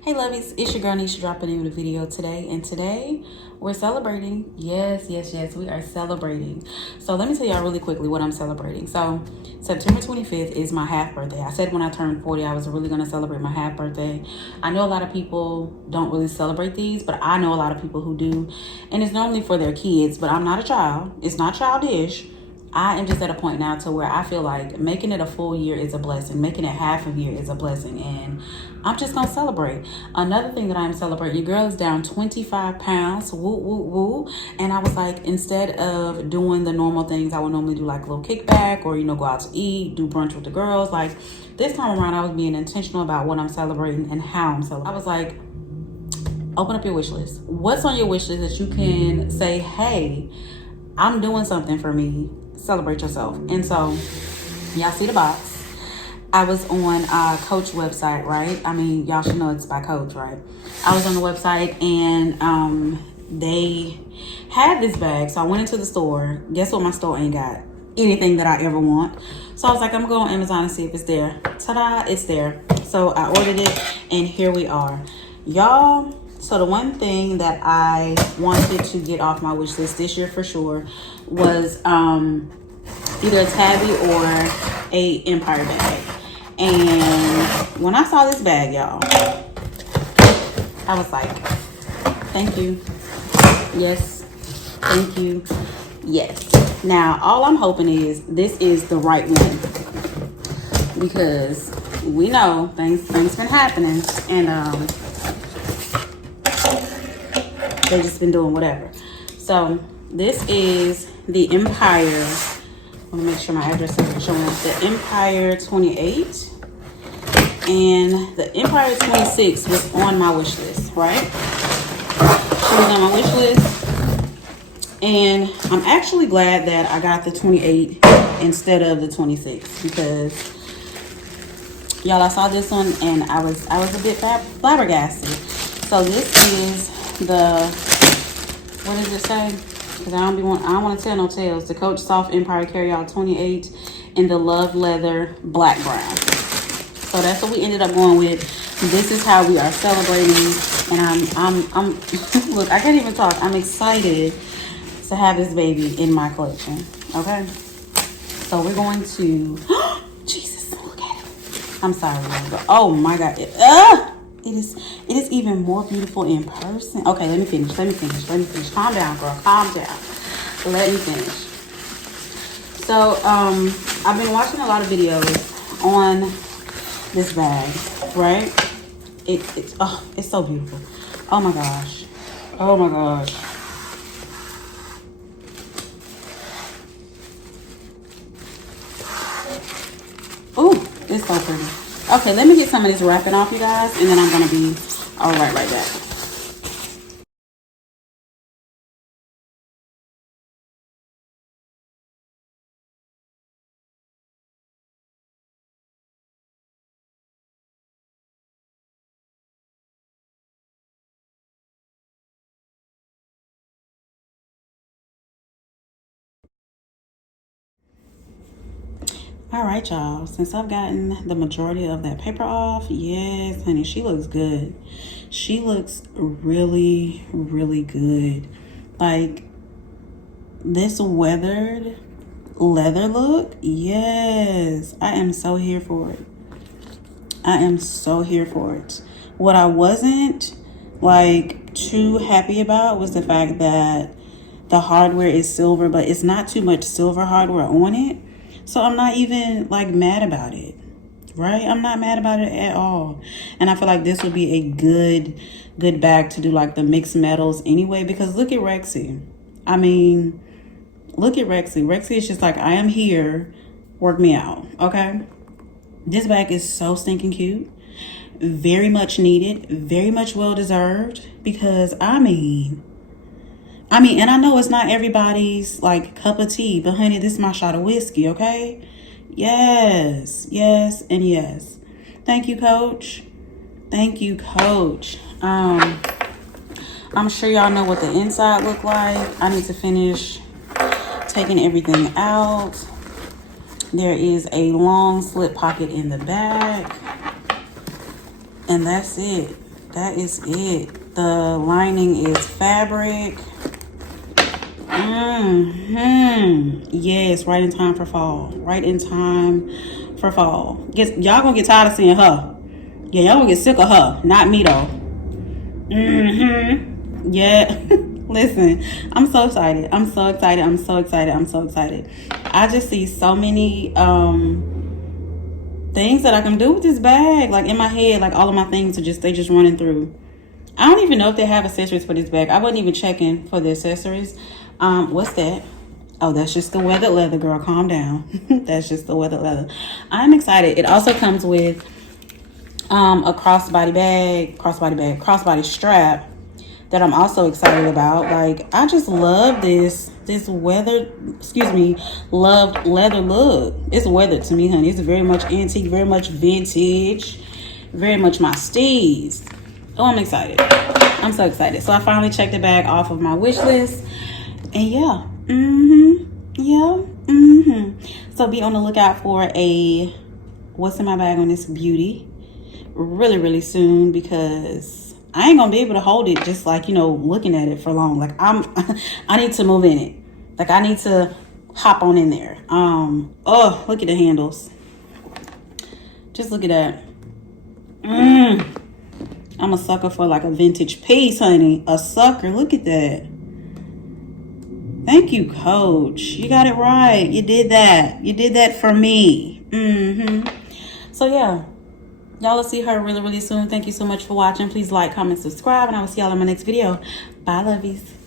Hey lovies, it's your girl Nisha dropping in with a video today, and today we're celebrating. Yes, we are celebrating. So let me tell y'all really quickly what I'm celebrating. So September 25th is my half birthday. I said when I turned 40 I was really going to celebrate my half birthday. I know a lot of people don't really celebrate these, but I know a lot of people who do, and it's normally for their kids, but I'm not a child. It's not childish. I am just at a point now to where I feel like making it a full year is a blessing. Making it half a year is a blessing. And I'm just going to celebrate. Another thing that I'm celebrating, your girl is down 25 pounds. Woo, woo, woo. And I was like, instead of doing the normal things I would normally do, like a little kickback or, go out to eat, do brunch with the girls. Like this time around, I was being intentional about what I'm celebrating and how I'm celebrating. I was like, open up your wish list. What's on your wish list that you can say, hey, I'm doing something for me. Celebrate yourself. And so y'all see the box. I was on Coach website, right? I mean, y'all should know it's by Coach, right? I was on the website and they had this bag. So I went into the store. Guess what? My store ain't got anything that I ever want. So I was like, I'm going to go on Amazon and see if it's there. Ta-da, it's there. So I ordered it and here we are. Y'all, so the one thing that I wanted to get off my wish list this year for sure was either a Tabby or a Empire bag. And when I saw this bag, y'all, I was like, thank you. Yes. Thank you. Yes. Now, all I'm hoping is this is the right one. Because we know things been happening. And they've just been doing whatever. So this is the Empire. I want to make sure my address is showing up. The Empire 28 and the Empire 26 was on my wish list, right? She was on my wish list, and I'm actually glad that I got the 28 instead of the 26 because y'all, I saw this one and I was a bit flabbergasted. So this is the, what does it say? Because I don't want to tell no tales. The Coach Soft Empire Carryall 28 in the Love Leather Black Brown. So that's what we ended up going with. This is how we are celebrating. And I'm look, I can't even talk. I'm excited to have this baby in my collection. Okay. So we're going to, Jesus, look at it. I'm sorry, but oh my God. It is even more beautiful in person. Okay, let me finish. Calm down, girl. Calm down. Let me finish. So, I've been watching a lot of videos on this bag, right? It's so beautiful. Oh my gosh. Oh my gosh. Ooh, it's so pretty. Okay, let me get some of this wrapping off, you guys, and then I'm going to be all right back. All right, y'all. Since I've gotten the majority of that paper off, yes, honey, she looks good. She looks really, really good. Like, this weathered leather look, yes. I am so here for it. I am so here for it. What I wasn't, like, too happy about was the fact that the hardware is silver, but it's not too much silver hardware on it. So I'm not even like mad about it, right? I'm not mad about it at all. And I feel like this would be a good bag to do like the mixed metals anyway, because look at Rexy. I mean, look at Rexy. Rexy is just like, I am here, work me out, okay? This bag is so stinking cute. Very much needed, very much well deserved, because I mean, and I know it's not everybody's like cup of tea, but honey, this is my shot of whiskey, okay? Yes, yes, and yes. Thank you, Coach. Thank you, Coach. I'm sure y'all know what the inside look like. I need to finish taking everything out. There is a long slip pocket in the back. And that's it. that is it. The lining is fabric. Yes, right in time for fall. Right in time for fall. Y'all gonna get tired of seeing her. Yeah, y'all gonna get sick of her. Not me though. Yeah. Listen, I'm so excited. I'm so excited. I'm so excited. I'm so excited. I just see so many things that I can do with this bag. Like in my head, like all of my things are they just running through. I don't even know if they have accessories for this bag. I wasn't even checking for the accessories. What's that? Oh, that's just the weathered leather, girl. Calm down. That's just the weathered leather. I'm excited. It also comes with a crossbody strap that I'm also excited about. Like, I just love this loved leather look. It's weathered to me, honey. It's very much antique, very much vintage, very much my steez. Oh, I'm excited. I'm so excited. So I finally checked the bag off of my wish list. And yeah. So be on the lookout for a what's in my bag on this beauty really, really soon, because I ain't gonna be able to hold it just like, looking at it for long. Like I need to move in it. Like I need to hop on in there. Oh, look at the handles. Just look at that. I'm a sucker for like a vintage piece, honey. A sucker. Look at that. Thank you, Coach. You got it right. You did that. You did that for me. So yeah, y'all will see her really, really soon. Thank you so much for watching. Please like, comment, subscribe, and I will see y'all in my next video. Bye, lovies.